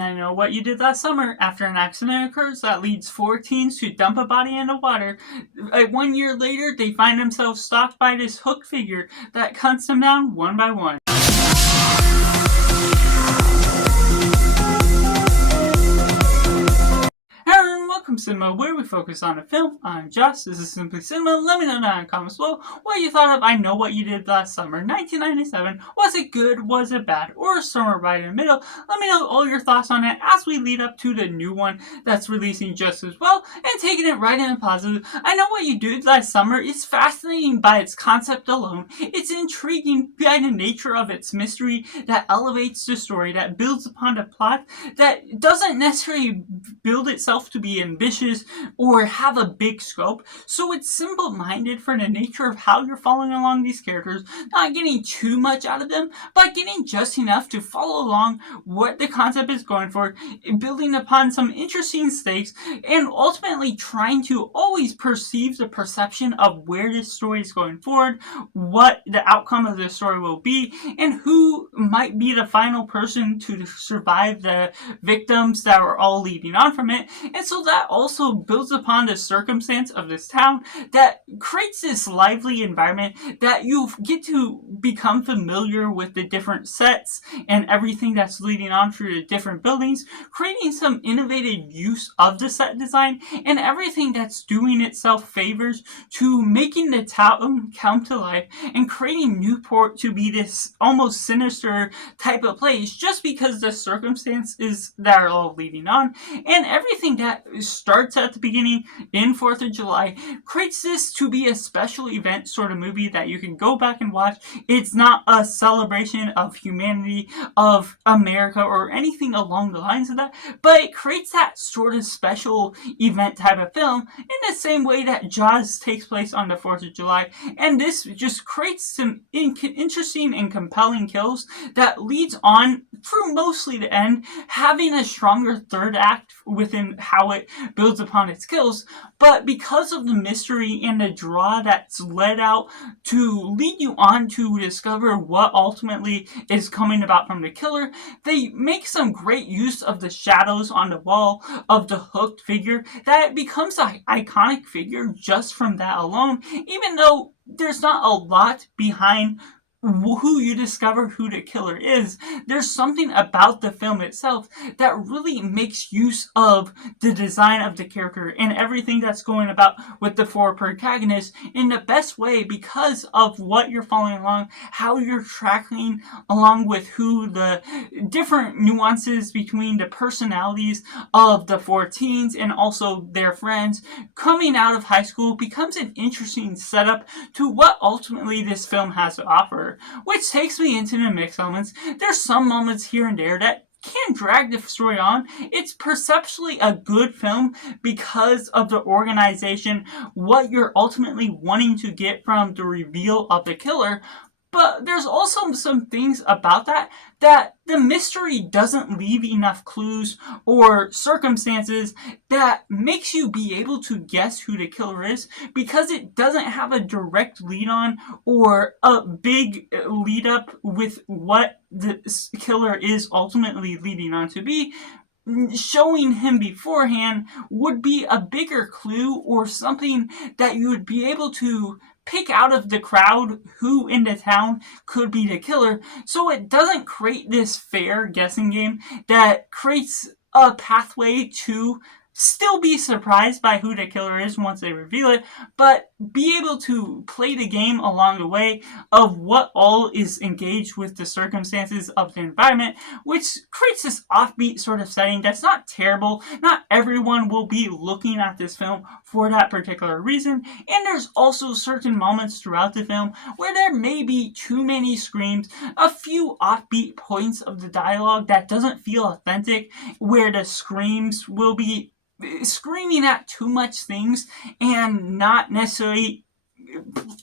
I know what you did last summer. After an accident occurs that leads 4 teens to dump a body in the water, 1 year later, they find themselves stalked by this hooked figure that hunts them down one by one. Welcome Cinema, where we focus on a film. I'm Josh, this is Simply Cinema. Let me know down in the comments below what you thought of I Know What You Did Last Summer, 1997. Was it good, was it bad, or somewhere right in the middle? Let me know all your thoughts on it as we lead up to the new one that's releasing just as well, and taking it right in the positive. I Know What You Did Last Summer is fascinating by its concept alone. It's intriguing by the nature of its mystery that elevates the story, that builds upon the plot, that doesn't necessarily build itself to be ambitious or have a big scope. So it's simple-minded for the nature of how you're following along these characters, not getting too much out of them, but getting just enough to follow along what the concept is going for, building upon some interesting stakes, and ultimately trying to always perceive the perception of where this story is going forward, what the outcome of this story will be, and who might be the final person to survive the victims that are all leading on from it. And so that also builds upon the circumstance of this town that creates this lively environment that you get to become familiar with the different sets and everything that's leading on through the different buildings, creating some innovative use of the set design and everything that's doing itself favors to making the town come to life and creating Newport to be this almost sinister type of place just because the circumstances that are all leading on, and everything that starts at the beginning in 4th of July creates this to be a special event sort of movie that you can go back and watch. It's not a celebration of humanity, of America, or anything along the lines of that, but it creates that sort of special event type of film in the same way that Jaws takes place on the 4th of July. And this just creates some interesting and compelling kills that leads on through mostly the end, having a stronger third act within how it builds upon its kills. But because of the mystery and the draw that's led out to lead you on to discover what ultimately is coming about from the killer, they make some great use of the shadows on the wall of the hooked figure that it becomes an iconic figure just from that alone, even though there's not a lot behind who you discover who the killer is. There's something about the film itself that really makes use of the design of the character and everything that's going about with the four protagonists in the best way because of what you're following along, how you're tracking along with who the different nuances between the personalities of the 4 teens and also their friends coming out of high school becomes an interesting setup to what ultimately this film has to offer. Which takes me into the mixed elements. There's some moments here and there that can drag the story on. It's perceptually a good film because of the organization, what you're ultimately wanting to get from the reveal of the killer. But there's also some things about that the mystery doesn't leave enough clues or circumstances that makes you be able to guess who the killer is because it doesn't have a direct lead on or a big lead up with what the killer is ultimately leading on to be. Showing him beforehand would be a bigger clue or something that you would be able to pick out of the crowd who in the town could be the killer, so it doesn't create this fair guessing game that creates a pathway to still be surprised by who the killer is once they reveal it, but be able to play the game along the way of what all is engaged with the circumstances of the environment, which creates this offbeat sort of setting that's not terrible. Not everyone will be looking at this film for that particular reason, and there's also certain moments throughout the film where there may be too many screams, a few offbeat points of the dialogue that doesn't feel authentic, where the screams will be screaming at too much things and not necessarily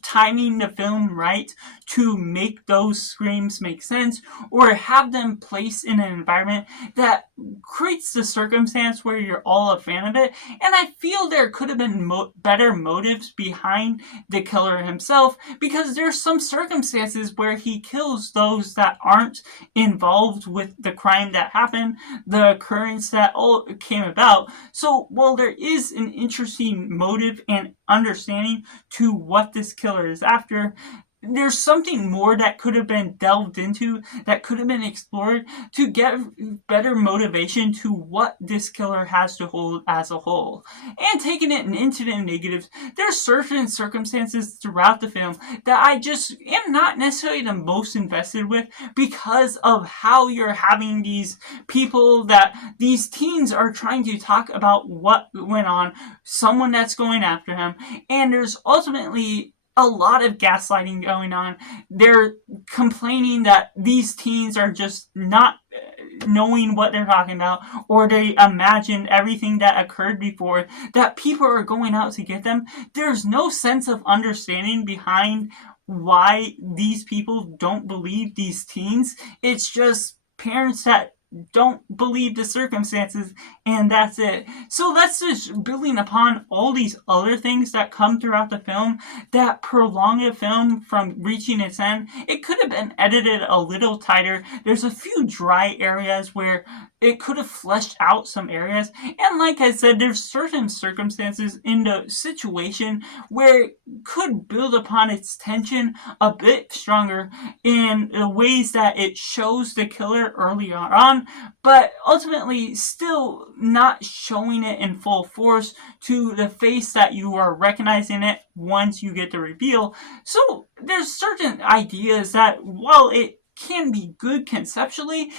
timing the film right to make those screams make sense, or have them placed in an environment that creates the circumstance where you're all a fan of it. And I feel there could have been better motives behind the killer himself, because there's some circumstances where he kills those that aren't involved with the crime that happened, the occurrence that all came about. So while there is an interesting motive and understanding to what this killer is after, there's something more that could have been delved into, that could have been explored to get better motivation to what this killer has to hold as a whole. And taking it into the negatives, there's certain circumstances throughout the film that I just am not necessarily the most invested with, because of how you're having these people that these teens are trying to talk about what went on, someone that's going after him, and there's ultimately a lot of gaslighting going on. They're complaining that these teens are just not knowing what they're talking about, or they imagine everything that occurred before, that people are going out to get them. There's no sense of understanding behind why these people don't believe these teens. It's just parents that don't believe the circumstances, and that's it. So that's just building upon all these other things that come throughout the film that prolong the film from reaching its end. It could have been edited a little tighter. There's a few dry areas where it could have fleshed out some areas, and like I said, there's certain circumstances in the situation where it could build upon its tension a bit stronger in the ways that it shows the killer early on, but ultimately still not showing it in full force to the face that you are recognizing it once you get the reveal. So there's certain ideas that, while it can be good conceptually,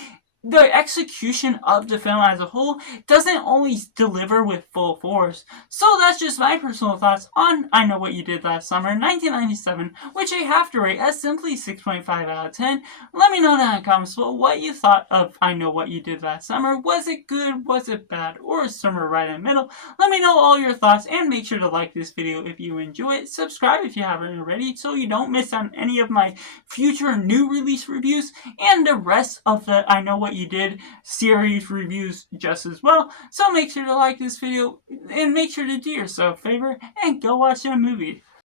the execution of the film as a whole doesn't always deliver with full force. So that's just my personal thoughts on I Know What You Did Last Summer, 1997, which I have to rate as simply 6.5 out of 10. Let me know down in the comments below what you thought of I Know What You Did Last Summer. Was it good? Was it bad? Or somewhere right in the middle? Let me know all your thoughts, and make sure to like this video if you enjoy it. Subscribe if you haven't already so you don't miss on any of my future new release reviews, and the rest of the I Know What You Did series reviews just as well. So make sure to like this video, and make sure to do yourself a favor and go watch a movie.